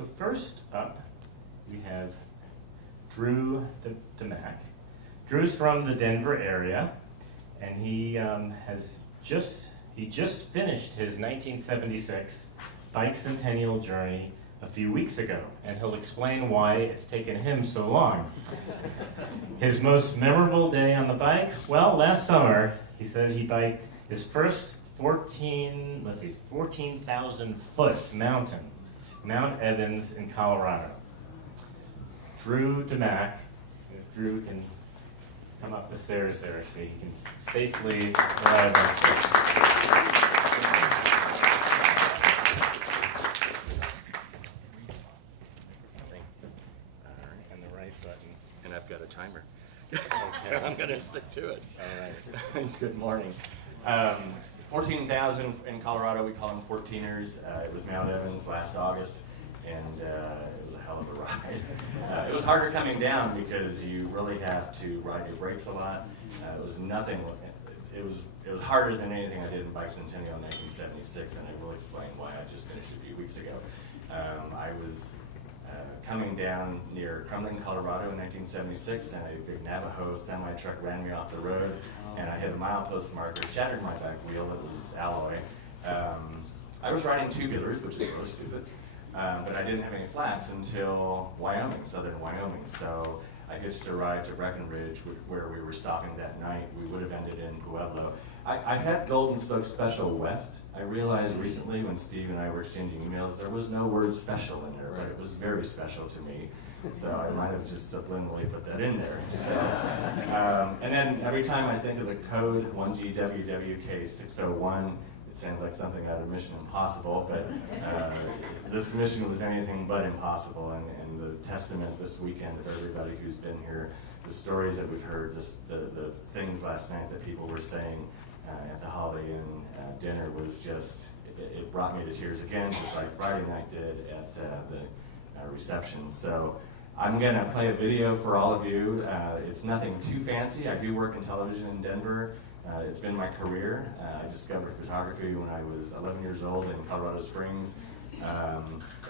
So first up, we have Drew DeMack. Drew's from the Denver area, and he just finished his 1976 bicentennial journey a few weeks ago, and he'll explain why it's taken him so long. His most memorable day on the bike? Well, last summer, he said he biked his first 14,000 foot mountain, Mount Evans in Colorado. Drew DeMack, if Drew can come up the stairs there so he can safely arrive on stage. And the right buttons. And I've got a timer, so I'm going to stick to it. All right. Good morning. 14,000 in Colorado, we call them 14ers. It was Mount Evans last August, and it was a hell of a ride. It was harder coming down because you really have to ride your brakes a lot. It was nothing. It was harder than anything I did in Bicentennial in 1976, and I will explain why. I just finished a few weeks ago. I was coming down near Crumlin, Colorado in 1976, and a big Navajo semi-truck ran me off the road, and I hit a milepost marker, shattered my back wheel. It was alloy. I was riding tubulars, which is really stupid, but I didn't have any flats until Wyoming, southern Wyoming. So I hitched a ride to Breckenridge, where we were stopping that night. We would have ended in Pueblo. I had Golden Spoke Special West. I realized recently when Steve and I were exchanging emails, there was no word special in there, but it was very special to me. So I might have just subliminally put that in there. So, and then every time I think of the code 1GWWK601, it sounds like something out of Mission Impossible, but this mission was anything but impossible, and the testament this weekend of everybody who's been here, the stories that we've heard, the things last night that people were saying at the Holiday Inn dinner was just, it brought me to tears again, just like Friday night did at the reception. So I'm going to play a video for all of you. It's nothing too fancy. I do work in television in Denver. It's been my career. I discovered photography when I was 11 years old in Colorado Springs. I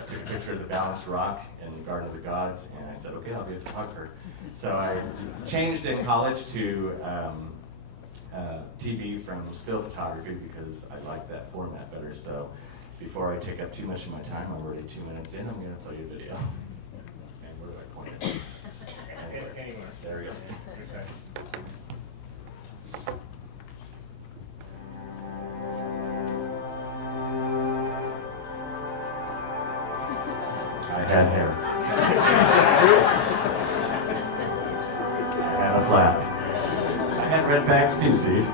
took a picture of the Balanced Rock in Garden of the Gods, and I said, okay, I'll be a photographer. So I changed in college to TV from still photography because I like that format better. So before I take up too much of my time, I'm already 2 minutes in, I'm going to play a video. And where do I point it? Anywhere. There we go. Okay. I had hair. I had a flat. I had red bags too, Steve.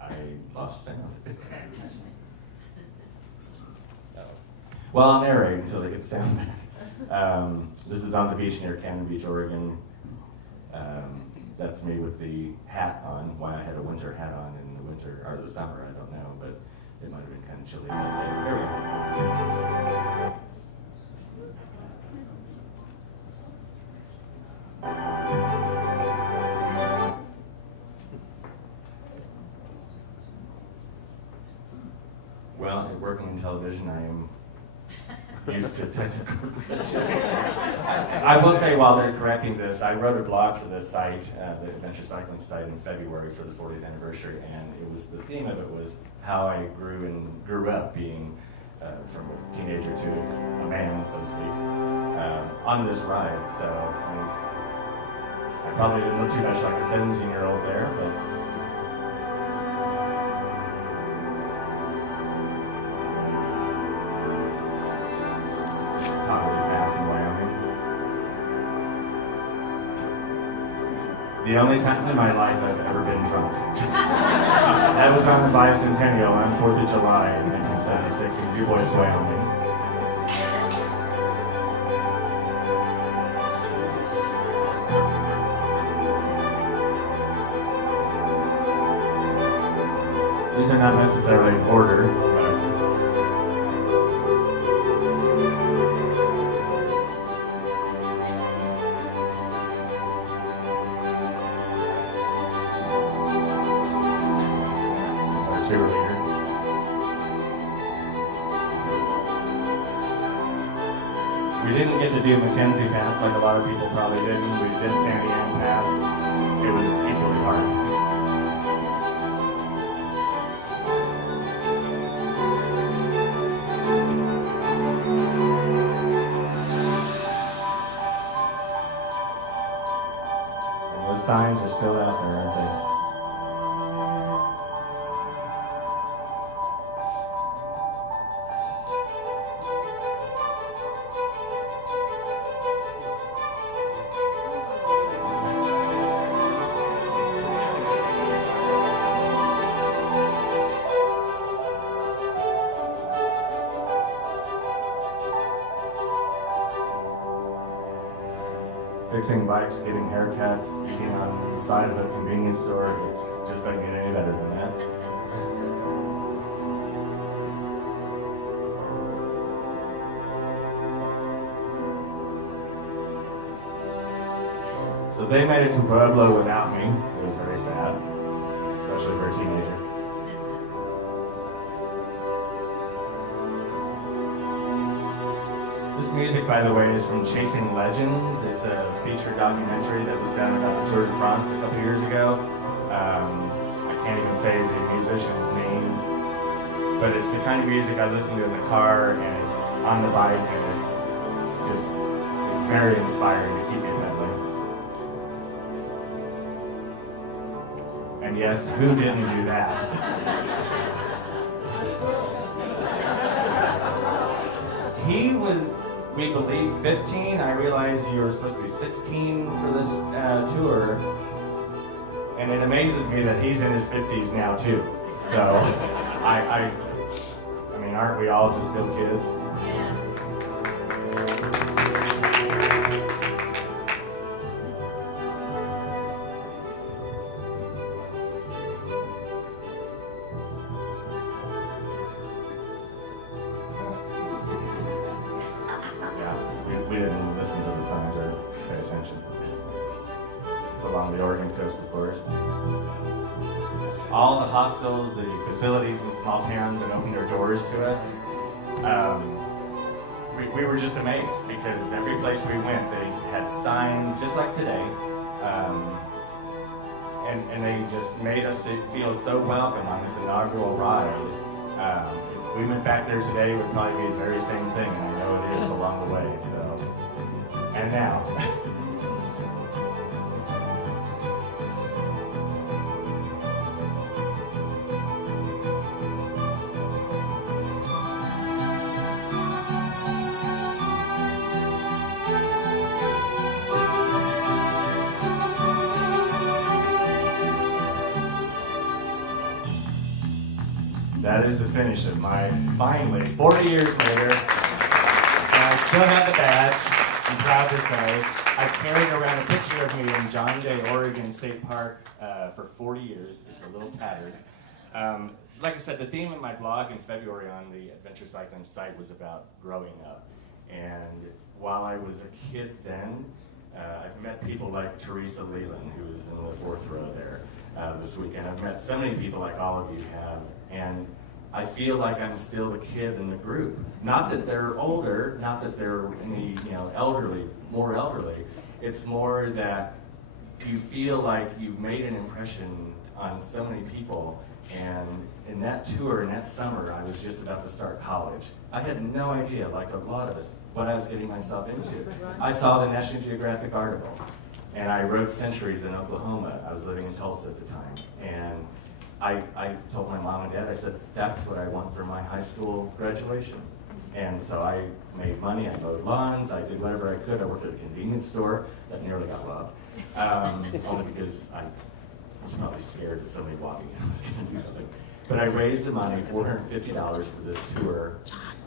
I lost sound. Well, I'll narrate until they get the sound back. This is on the beach near Cannon Beach, Oregon. That's me with the hat on. Why I had a winter hat on in the winter, or the summer, I don't know, but it might have been kind of chilly that day. There we go. Well, working in television, I am used to technical glitches. I will say, while they're correcting this, I wrote a blog for this site, the adventure cycling site, in February for the 40th anniversary, and it was, the theme of it was how I grew up being from a teenager to a man, so to speak, on this ride. So I probably didn't look too much like a 17-year-old there, but in Wyoming. The only time in my life I've ever been drunk. That was on the Bicentennial on 4th of July in 1976 in Du Bois, Wyoming. These are not necessarily in order. tour leader. We didn't get to do Mackenzie Pass like a lot of people probably didn't. We did Sandy Ann Pass. It was equally hard. Those signs are still out there, aren't they? Fixing bikes, getting haircuts, eating on the side of a convenience store, it's just doesn't get any better than that. So they made it to Pueblo without me. It was very sad, especially for a teenager. This music, by the way, is from Chasing Legends. It's a feature documentary that was done about the Tour de France a couple years ago. I can't even say the musician's name, but it's the kind of music I listen to in the car and it's on the bike, and it's very inspiring to keep me pedaling. And yes, who didn't do that? He was, we believe, 15. I realize you were supposed to be 16 for this tour. And it amazes me that he's in his 50s now, too. So, I mean, aren't we all just still kids? Yes. We didn't listen to the signs or pay attention. It's along the Oregon coast, of course. All the hostels, the facilities in small towns that opened their doors to us, we were just amazed because every place we went, they had signs just like today. And they just made us feel so welcome on this inaugural ride. If we went back there today, it would probably be the very same thing, and I know it is along the way, so. And now. That is the finish of my, finally, 40 years later, and I still have the badge. I'm proud to say. I've carried around a picture of me in John Day, Oregon State Park for 40 years. It's a little tattered. Like I said, the theme of my blog in February on the Adventure Cycling site was about growing up. And while I was a kid then, I've met people like Teresa Leland, who is in the fourth row there this weekend. I've met so many people like all of you have, and I feel like I'm still the kid in the group. Not that they're older, not that they're any, elderly, more elderly. It's more that you feel like you've made an impression on so many people. And in that tour, in that summer, I was just about to start college. I had no idea, like a lot of us, what I was getting myself into. I saw the National Geographic article, and I rode Centuries in Oklahoma. I was living in Tulsa at the time. And I told my mom and dad, I said, that's what I want for my high school graduation. And so I made money, I mowed lawns, I did whatever I could. I worked at a convenience store that nearly got robbed, only because I was probably scared that somebody walking in was going to do something. But I raised the money, $450 for this tour,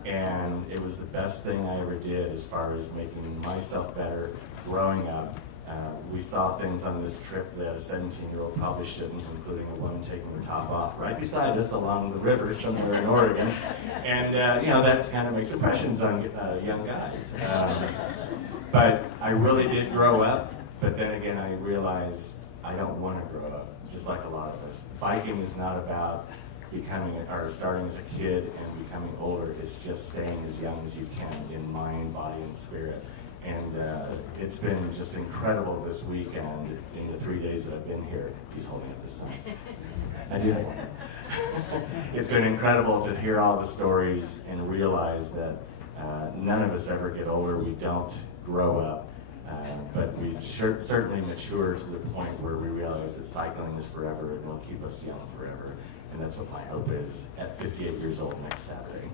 and it was the best thing I ever did as far as making myself better, growing up. We saw things on this trip that a 17-year-old probably shouldn't, including a woman taking her top off right beside us along the river somewhere in Oregon. And, that kind of makes impressions on young guys. But I really did grow up, but then again, I realized I don't want to grow up, just like a lot of us. Biking is not about starting as a kid and becoming older, it's just staying as young as you can in mind, body, and spirit. And it's been just incredible this weekend. In the 3 days that I've been here, he's holding up the sign. I do have one. It's been incredible to hear all the stories and realize that none of us ever get older. We don't grow up. But we certainly mature to the point where we realize that cycling is forever and will keep us young forever. And that's what my hope is at 58 years old next Saturday.